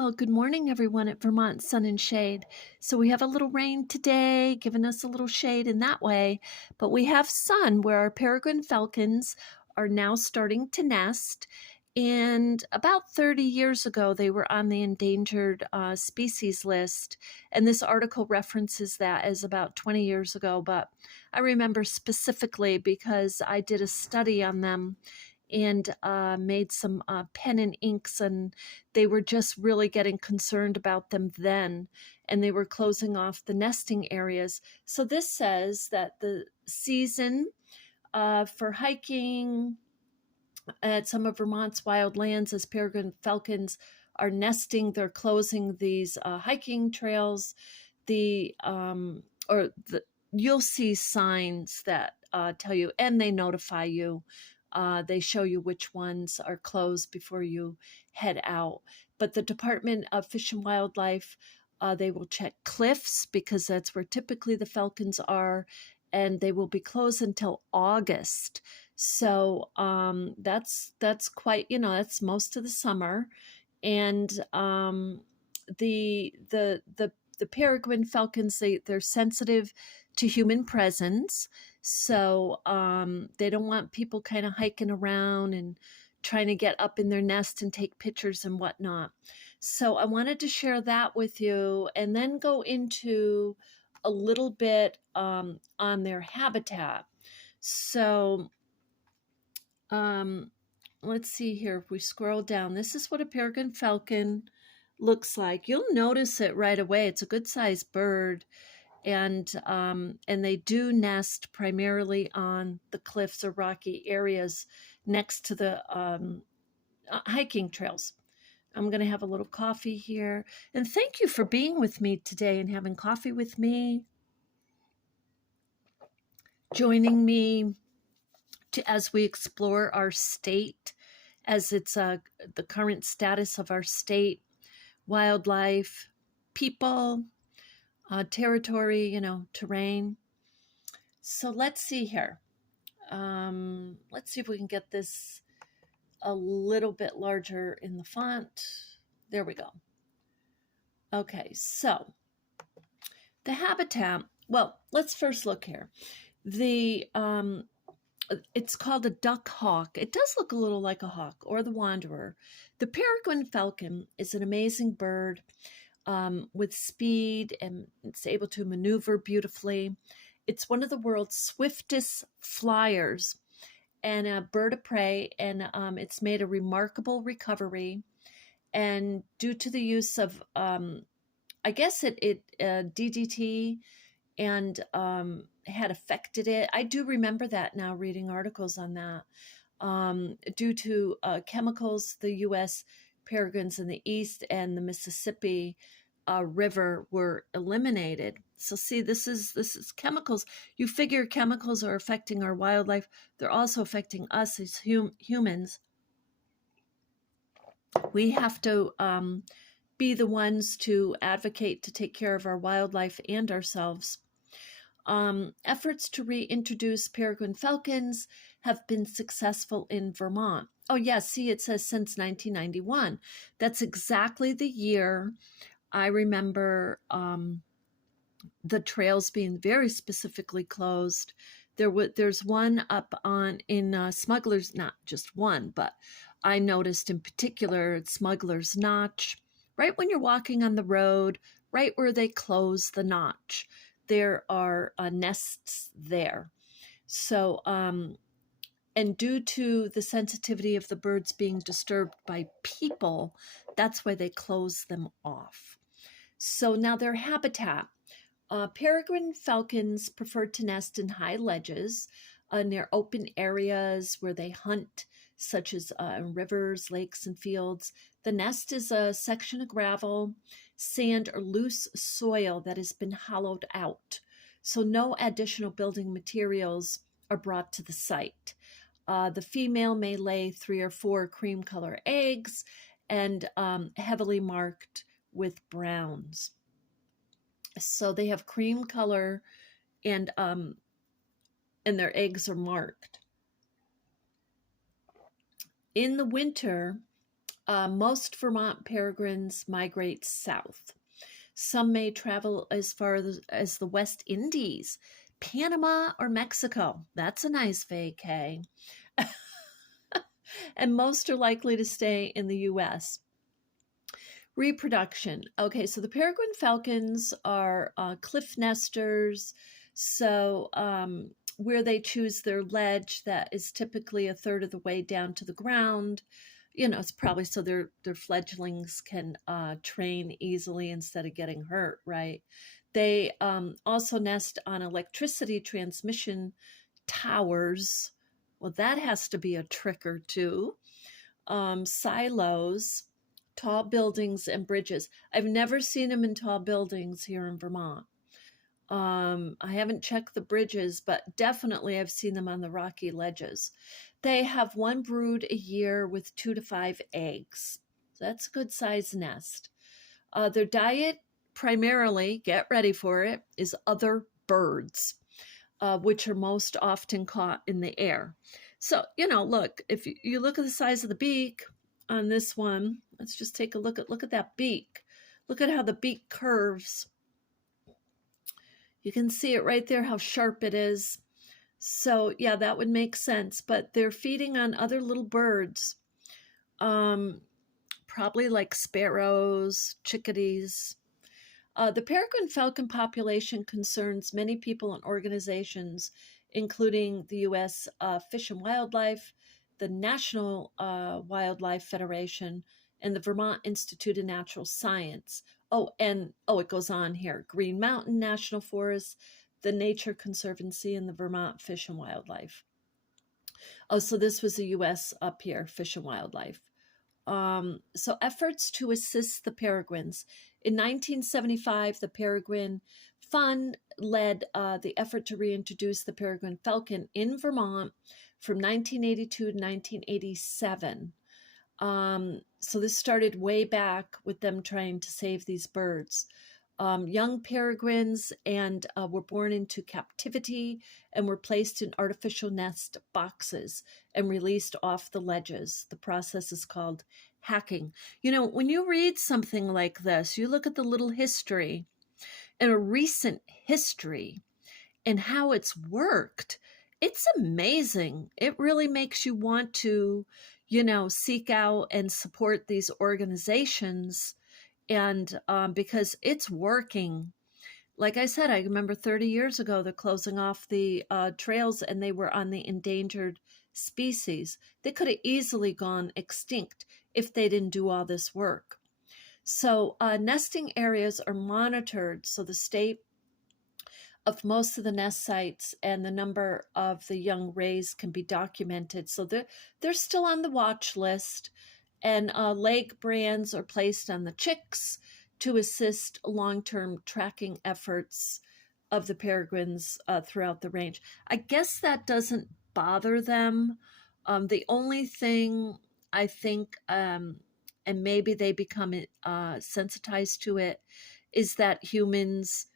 Well, good morning, everyone at Vermont Sun and Shade. So we have a little rain today, giving us a little shade in that way, but we have sun where our peregrine falcons are now starting to nest. And about 30 years ago, they were on the endangered species list. And this article references that as about 20 years ago. But I remember specifically because I did a study on them and made some pen and inks, and they were just really getting concerned about them then, and they were closing off the nesting areas. So this says that the season for hiking at some of Vermont's wild lands as peregrine falcons are nesting, they're closing these hiking trails. You'll see signs that tell you, and they notify you. They show you which ones are closed before you head out. But the Department of Fish and Wildlife, they will check cliffs because that's where typically the falcons are, and they will be closed until August. So that's quite, that's most of the summer. And the peregrine falcons, they're sensitive to human presence. So they don't want people kind of hiking around and trying to get up in their nest and take pictures and whatnot. So I wanted to share that with you and then go into a little bit on their habitat. So let's see here. If we scroll down, this is what a peregrine falcon looks like. You'll notice it right away. It's a good sized bird. And they do nest primarily on the cliffs or rocky areas next to the hiking trails. I'm going to have a little coffee here. And thank you for being with me today and having coffee with me, joining me as we explore our state, as it's the current status of our state, wildlife, people, territory, terrain. So let's see here. Let's see if we can get this a little bit larger in the font. There we go. Okay, so the habitat, well, let's first look here. It's called a duck hawk. It does look a little like a hawk or the wanderer. The peregrine falcon is an amazing bird with speed, and it's able to maneuver beautifully. It's one of the world's swiftest flyers and a bird of prey, and it's made a remarkable recovery. And due to the use of, I guess DDT and had affected it. I do remember that now, reading articles on that. Due to chemicals, the U.S. peregrines in the east and the Mississippi River were eliminated. So see, this is chemicals. You figure chemicals are affecting our wildlife. They're also affecting us as humans. We have to be the ones to advocate to take care of our wildlife and ourselves. Efforts to reintroduce peregrine falcons have been successful in Vermont. Oh, yeah, see, it says since 1991. That's exactly the year I remember the trails being very specifically closed. There's one up in Smuggler's, not just one, but I noticed in particular at Smuggler's Notch, right when you're walking on the road, right where they close the notch, there are nests there. So, and due to the sensitivity of the birds being disturbed by people, that's why they close them off. So now their habitat. Peregrine falcons prefer to nest in high ledges near open areas where they hunt, such as rivers, lakes, and fields. The nest is a section of gravel, sand, or loose soil that has been hollowed out. So no additional building materials are brought to the site. The female may lay 3 or 4 cream color eggs and heavily marked with browns. So they have cream color and their eggs are marked. In the winter, Most Vermont peregrines migrate south. Some may travel as far as the West Indies, Panama, or Mexico. That's a nice vacay. And most are likely to stay in the US. Reproduction. Okay, so the peregrine falcons are cliff nesters. So, where they choose their ledge, that is typically a third of the way down to the ground. It's probably so their fledglings can train easily instead of getting hurt, right? They also nest on electricity transmission towers. Well, that has to be a trick or two. Silos, tall buildings, and bridges. I've never seen them in tall buildings here in Vermont. I haven't checked the bridges, but definitely I've seen them on the rocky ledges. They have one brood a year with 2 to 5 eggs. So that's a good size nest. Their diet primarily, get ready for it, is other birds, which are most often caught in the air. So, look, if you look at the size of the beak on this one, let's just take a look at that beak. Look at how the beak curves. You can see it right there, how sharp it is. So, yeah, that would make sense. But they're feeding on other little birds, probably like sparrows, chickadees. The peregrine falcon population concerns many people and organizations, including the U.S. Fish and Wildlife, the National Wildlife Federation, and the Vermont Institute of Natural Science. It goes on here. Green Mountain National Forest, the Nature Conservancy, and the Vermont Fish and Wildlife. Oh, so this was the U.S. up here, Fish and Wildlife. So efforts to assist the peregrines. In 1975, the Peregrine Fund led the effort to reintroduce the peregrine falcon in Vermont from 1982 to 1987. So this started way back with them trying to save these birds. Young peregrines were born into captivity and were placed in artificial nest boxes and released off the ledges. The process is called hacking. When you read something like this, you look at the little history and a recent history and how it's worked. It's amazing. It really makes you want to, seek out and support these organizations. And because it's working. Like I said, I remember 30 years ago, they're closing off the trails and they were on the endangered species. They could have easily gone extinct if they didn't do all this work. So nesting areas are monitored. So the state of most of the nest sites and the number of the young rays can be documented. So they're still on the watch list. And leg brands are placed on the chicks to assist long-term tracking efforts of the peregrines throughout the range. I guess that doesn't bother them. The only thing I think, and maybe they become sensitized to it, is that humans,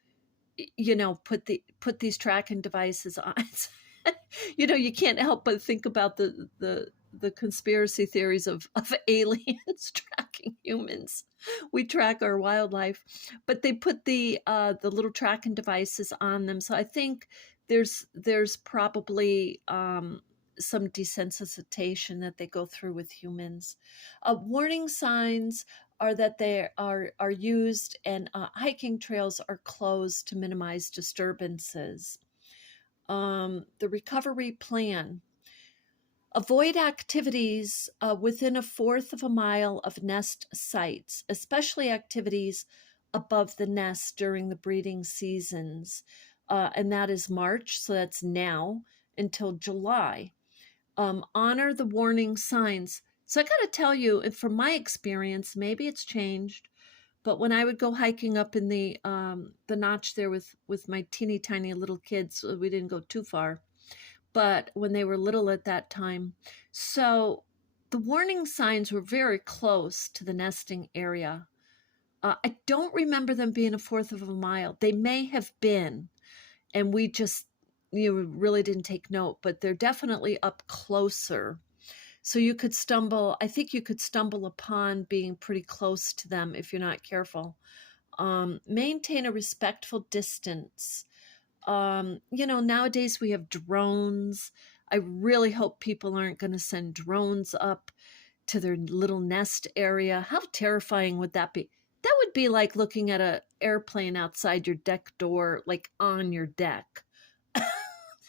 put these tracking devices on. You can't help but think about the conspiracy theories of aliens tracking humans. We track our wildlife, but they put the little tracking devices on them. So I think there's probably some desensitization that they go through with humans. Warning signs are that they are used and hiking trails are closed to minimize disturbances. The recovery plan. Avoid activities within 1/4 of a mile of nest sites, especially activities above the nest during the breeding seasons. And that is March, so that's now, until July. Honor the warning signs. So I got to tell you, from my experience, maybe it's changed, but when I would go hiking up in the notch there with my teeny tiny little kids, so we didn't go too far, but when they were little at that time. So the warning signs were very close to the nesting area. I don't remember them being 1/4 of a mile. They may have been, and we just really didn't take note, but they're definitely up closer. So I think you could stumble upon being pretty close to them if you're not careful. Maintain a respectful distance. Nowadays we have drones. I really hope people aren't going to send drones up to their little nest area. How terrifying would that be? That would be like looking at an airplane outside your deck door, like on your deck.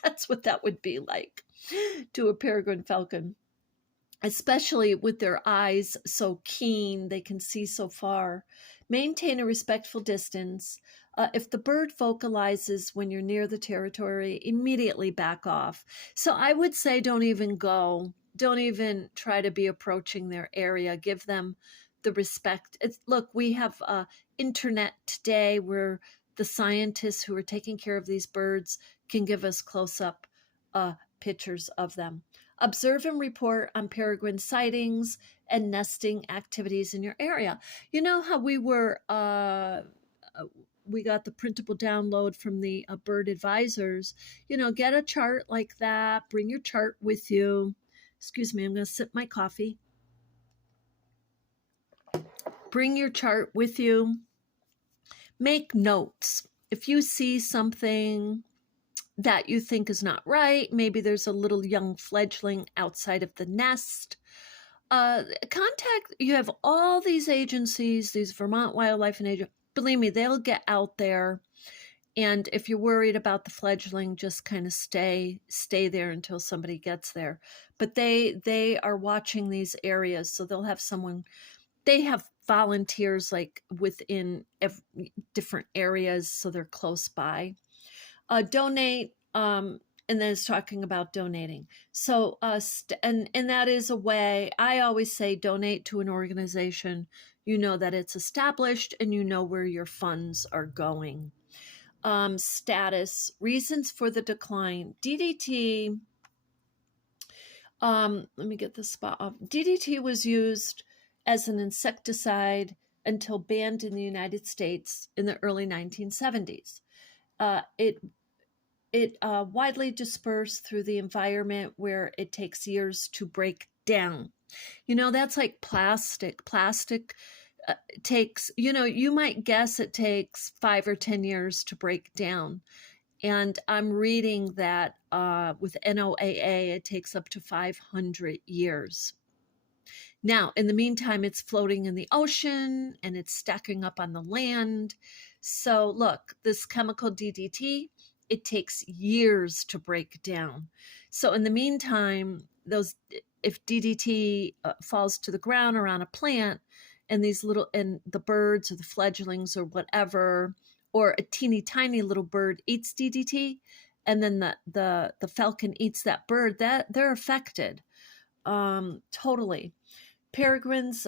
That's what that would be like to a peregrine falcon, especially with their eyes so keen, they can see so far. Maintain a respectful distance. If the bird vocalizes when you're near the territory, immediately back off. So I would say don't even go. Don't even try to be approaching their area. Give them the respect. Look, we have internet today where the scientists who are taking care of these birds can give us close-up pictures of them. Observe and report on peregrine sightings and nesting activities in your area. You know how we got the printable download from the bird advisors. Get a chart like that. Bring your chart with you. Excuse me, I'm going to sip my coffee. Bring your chart with you. Make notes. If you see something that you think is not right, maybe there's a little young fledgling outside of the nest, you have all these agencies, these Vermont Wildlife and Agency. Believe me, they'll get out there. And if you're worried about the fledgling, just kind of stay there until somebody gets there. But they are watching these areas, so they'll have someone. They have volunteers like within different areas, so they're close by. Donate, and then it's talking about donating. So, and that is a way. I always say donate to an organization. You know that it's established, and you know where your funds are going. Status, reasons for the decline. DDT. Let me get the spot off. DDT was used as an insecticide until banned in the United States in the early 1970s. It widely dispersed through the environment where it takes years to break down. That's like plastic. Plastic takes, you might guess it takes 5 or 10 years to break down. And I'm reading that with NOAA, it takes up to 500 years. Now, in the meantime, it's floating in the ocean and it's stacking up on the land. So look, this chemical DDT, it takes years to break down. So in the meantime, if DDT falls to the ground or on a plant, and the birds or the fledglings or whatever, or a teeny tiny little bird eats DDT, and then the falcon eats that bird, that they're affected. Totally. Peregrines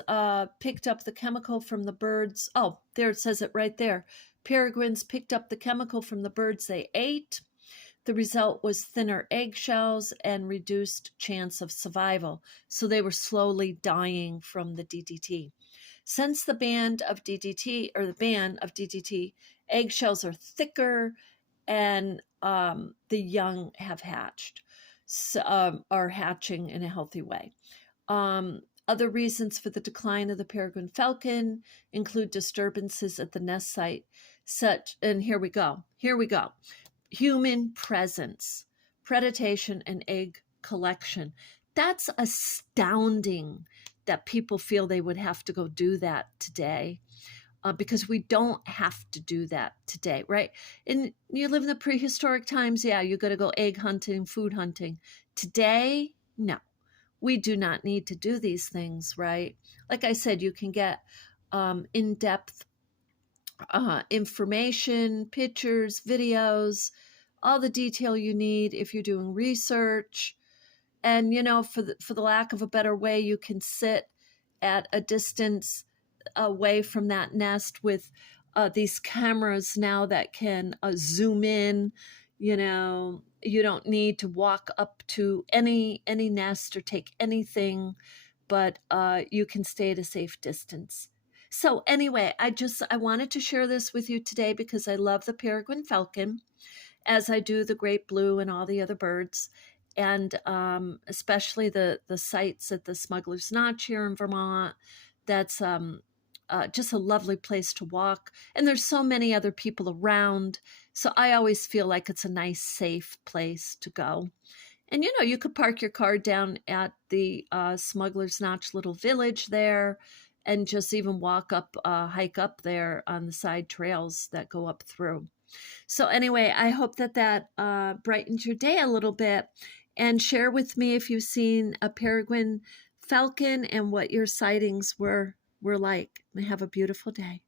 picked up the chemical from the birds. Oh, there it says it right there. Peregrines picked up the chemical from the birds they ate. The result was thinner eggshells and reduced chance of survival. So they were slowly dying from the DDT. Since the ban of DDT, eggshells are thicker and the young have hatched, are hatching in a healthy way. Other reasons for the decline of the peregrine falcon include disturbances at the nest site, and here we go. Human presence, predation, and egg collection. That's astounding that people feel they would have to go do that today, because we don't have to do that today, right? And you live in the prehistoric times, yeah, you got to go egg hunting, food hunting. Today, no, we do not need to do these things, right? Like I said, you can get in-depth information, pictures, videos, all the detail you need if you're doing research. And, for the lack of a better way, you can sit at a distance away from that nest with these cameras now that can zoom in. You don't need to walk up to any nest or take anything, but you can stay at a safe distance. So anyway, I wanted to share this with you today because I love the peregrine falcon, as I do the great blue and all the other birds. and especially the sites at the Smuggler's Notch here in Vermont. That's just a lovely place to walk. And there's so many other people around. So I always feel like it's a nice, safe place to go. And, you know, you could park your car down at the Smuggler's Notch little village there and just even walk up, hike up there on the side trails that go up through. So anyway, I hope that brightens your day a little bit, and share with me if you've seen a peregrine falcon and what your sightings were like. Have a beautiful day.